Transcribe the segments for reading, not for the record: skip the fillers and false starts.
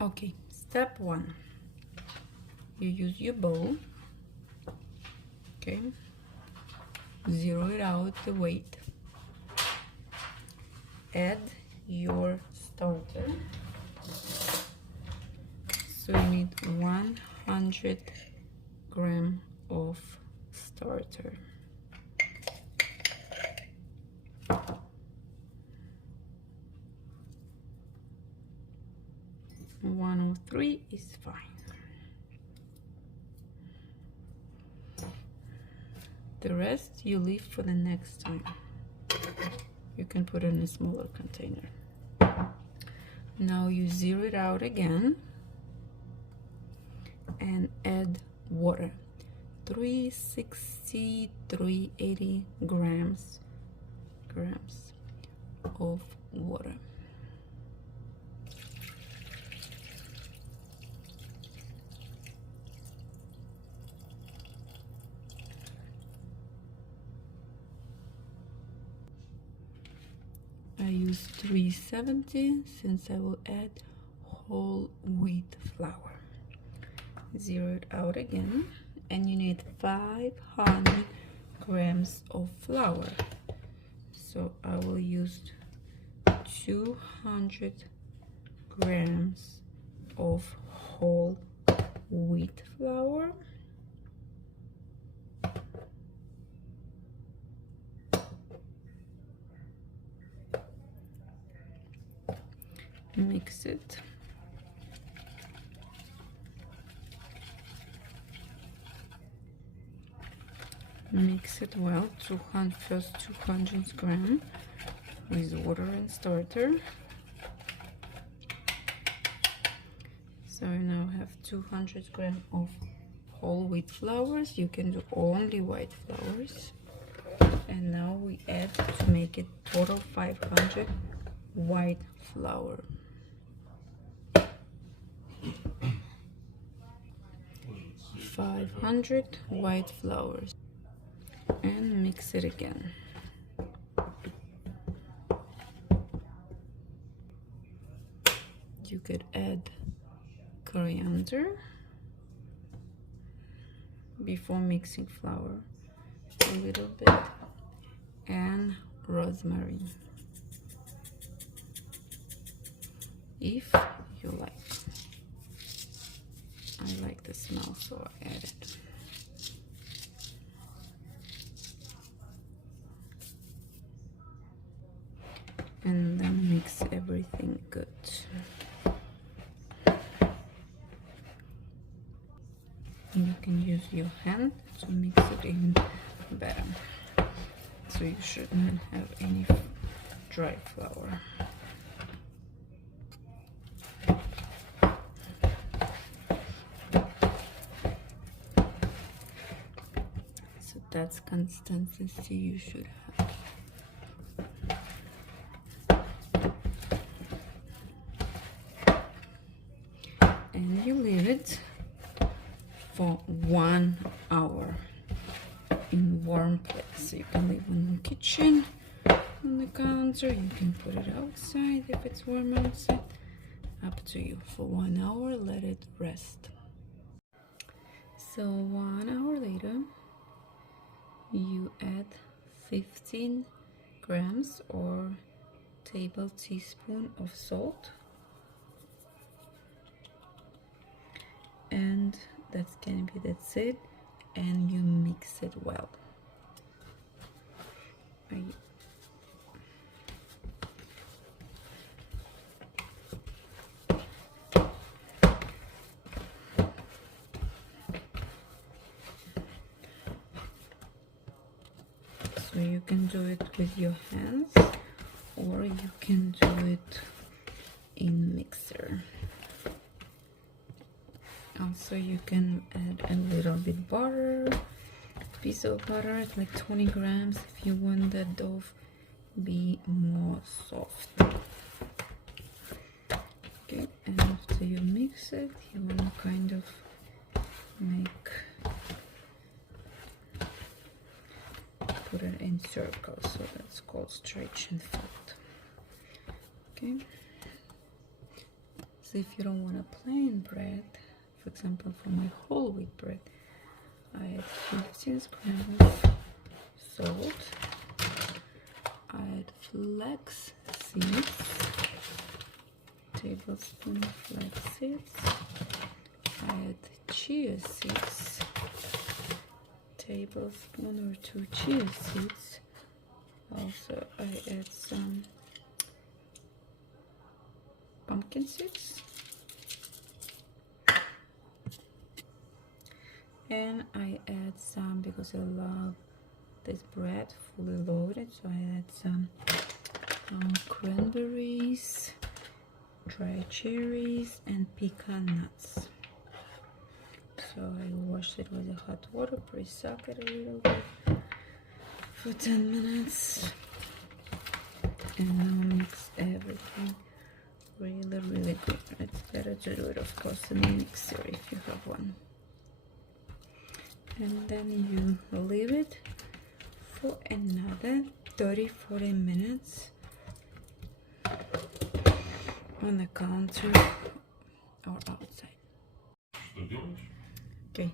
Okay, step 1. You use your bowl. Okay, zero it out the weight. Add your starter. So you need 100 grams of starter. 103 is fine. The rest you leave for the next time. You can put it in a smaller container. Now you zero it out again and add water. 360, 380 grams of water. I use 370 since I will add whole wheat flour. Zero it out again, and you need 500 grams of flour. So I will use 200 grams of whole wheat flour. Mix it. Mix it well. First 200 grams with water and starter. So I now have 200 grams of whole wheat flours. You can do only white flours. And now we add, to make it total 500 white flour. 500 white flours, and mix it again. You could add coriander before mixing flour, a little bit, and rosemary if you like. I like the smell, so I add it. And then mix everything good. You can use your hand to mix it even better. So you should not have any dry flour. So that's consistency you should have. And you leave it for 1 hour in warm place. So you can leave it in the kitchen, on the counter. You can put it outside if it's warm outside. Up to you. For 1 hour, let it rest. So 1 hour later, you add 15 grams or tablespoon of salt, and that's it, and you mix it well. So you can do it with your hands, or you can do it in mixer. Also, you can add a little bit butter, piece of butter, like 20 grams, if you want the dough be more soft. Okay, and after you mix it, you want to kind of put it in circles, so that's called stretch and fold. Okay, So if you don't want a plain bread, for example, for my whole wheat bread, I add 15 grams of salt. I add flax seeds, tablespoon of flax seeds. I add chia seeds, tablespoon or 2 chia seeds. Also, I add some pumpkin seeds, and I add some, because I love this bread fully loaded, so I add some cranberries, dry cherries, and pecan nuts. So I washed it with hot water, pre-soak it a little bit for 10 minutes, and now mix everything really good. It's better to do it, of course, in a mixer if you have one. And then you leave it for another 30-40 minutes on the counter or outside. Okay,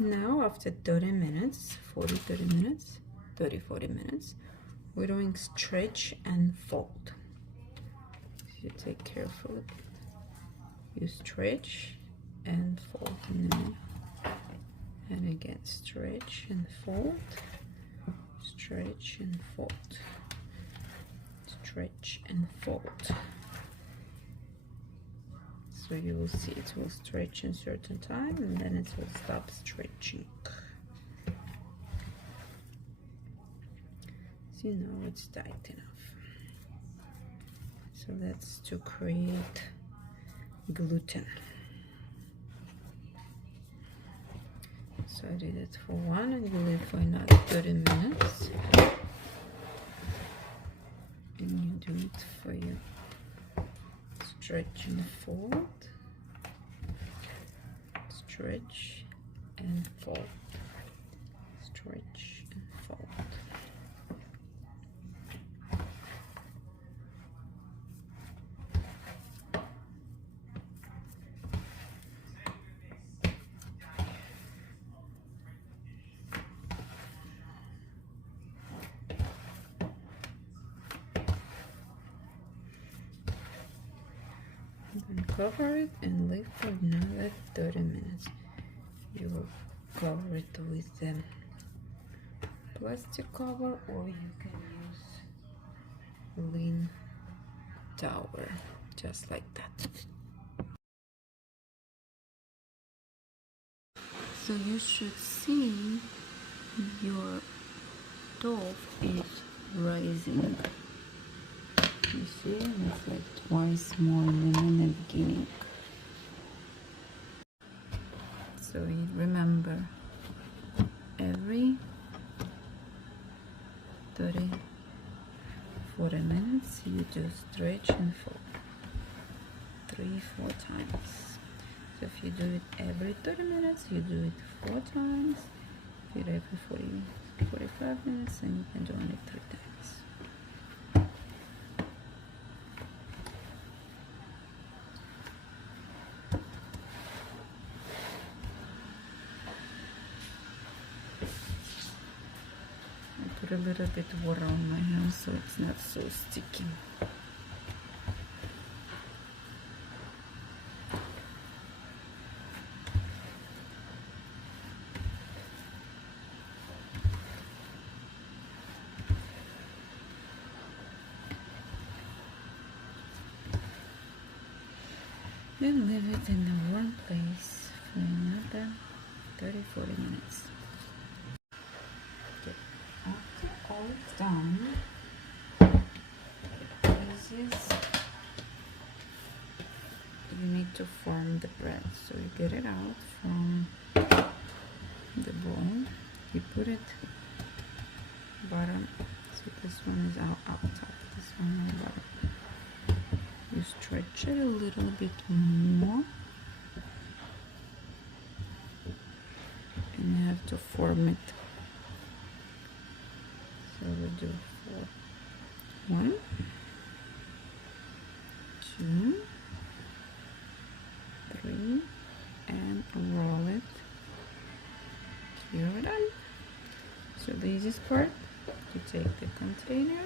now after 30 minutes, 40 minutes, we're doing stretch and fold. So you take carefully, you stretch and fold in the middle, and again stretch and fold, stretch and fold, stretch and fold. So you will see it will stretch in certain time, and then it will stop stretching. So now it's tight enough. So that's to create gluten. So I did it for one, and you leave for another 30 minutes. And you do it for your stretch and fold, stretch and fold, stretch and fold. Then cover it and leave for another 30 minutes. You will cover it with the plastic cover, or you can use lean towel, just like that. So you should see your dough is rising. You see, it's like twice more than in the beginning. So you remember, every 30-40 minutes you do stretch and fold 3-4 times. So if you do it every 30 minutes, you do it 4 times. If you do it every 45 minutes, then you can do only 3 times. A little bit water on my hands so it's not so sticky. Then leave it in a warm place for another 30-40 minutes. Okay. After all it's done, this is, you need to form the bread. So you get it out from the bowl, you put it bottom. So this one is out top, this one on the bottom. You stretch it a little bit more, and you have to form it. So we do 4. 1, 2, So the easiest part, you take the container,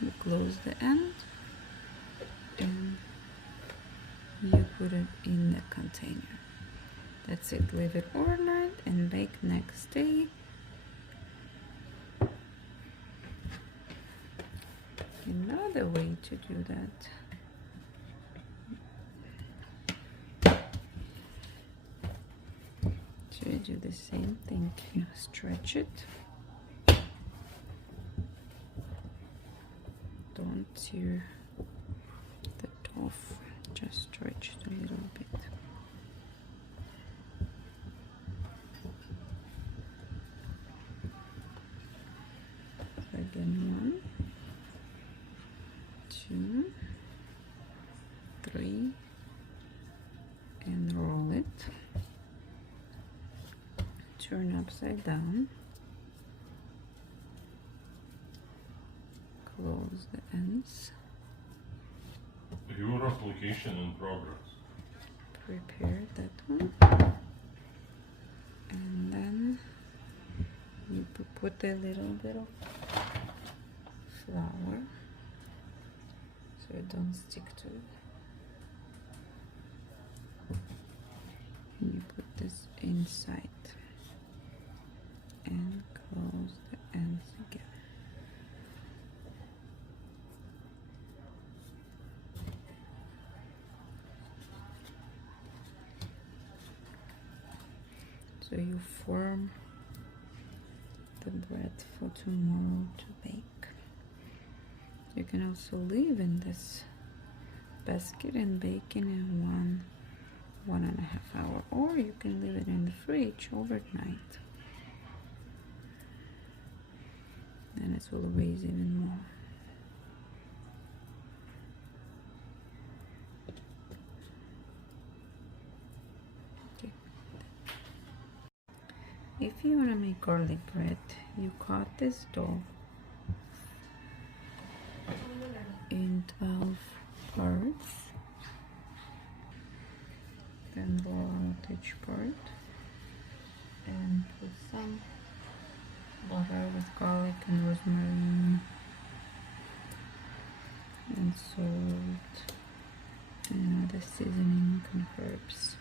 you close the end, and you put it in the container. That's it. Leave it overnight and bake next day. Another way to do that, so you do the same thing. You stretch it. Don't tear the off, just stretch it a little bit. So again, 1, 2, 3, and roll it. Turn upside down. Close the ends. Your application in progress. Prepare that one. And then you put a little bit of flour so it don't stick to it. And you put this inside and close the ends again. So you form the bread for tomorrow to bake. You can also leave in this basket and bake in 1.5 hours, or you can leave it in the fridge overnight, and it will raise even more. If you want to make garlic bread, you cut this dough in 12 parts, then roll out each part and put some butter with garlic and rosemary and salt and other seasoning and herbs.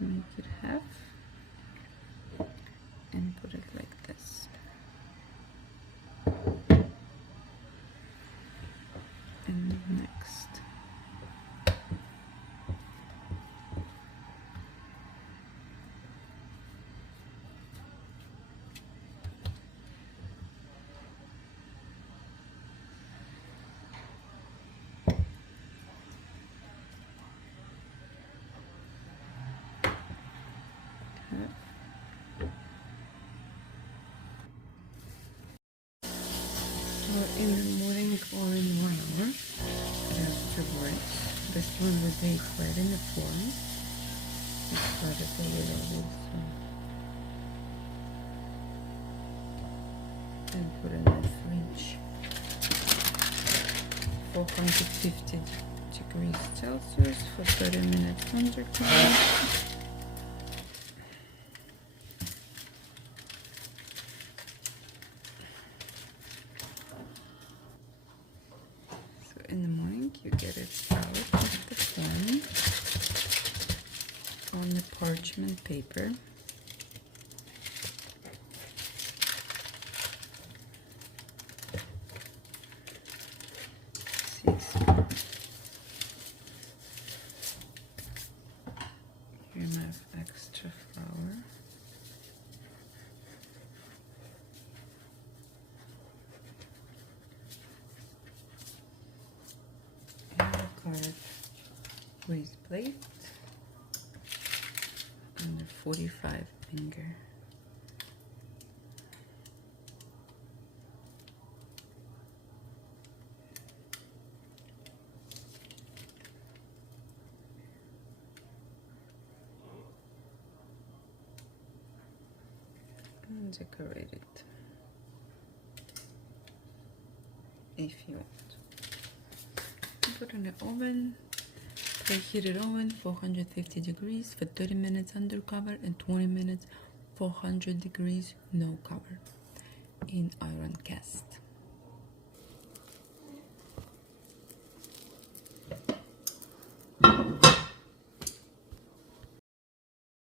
Make it half and put it like this. And next, in the morning or in 1 hour, afterwards. This one will bake right in the form. Just cut it a little bit and put it in the fridge. 450 degrees Celsius for 30 minutes under convection. In the morning, you get it out of the form on the parchment paper. Remove extra flour. With plate and a 45 finger. And decorate it if you want. Put in the oven. Preheated oven 450 degrees for 30 minutes under cover and 20 minutes 400 degrees no cover in iron cast.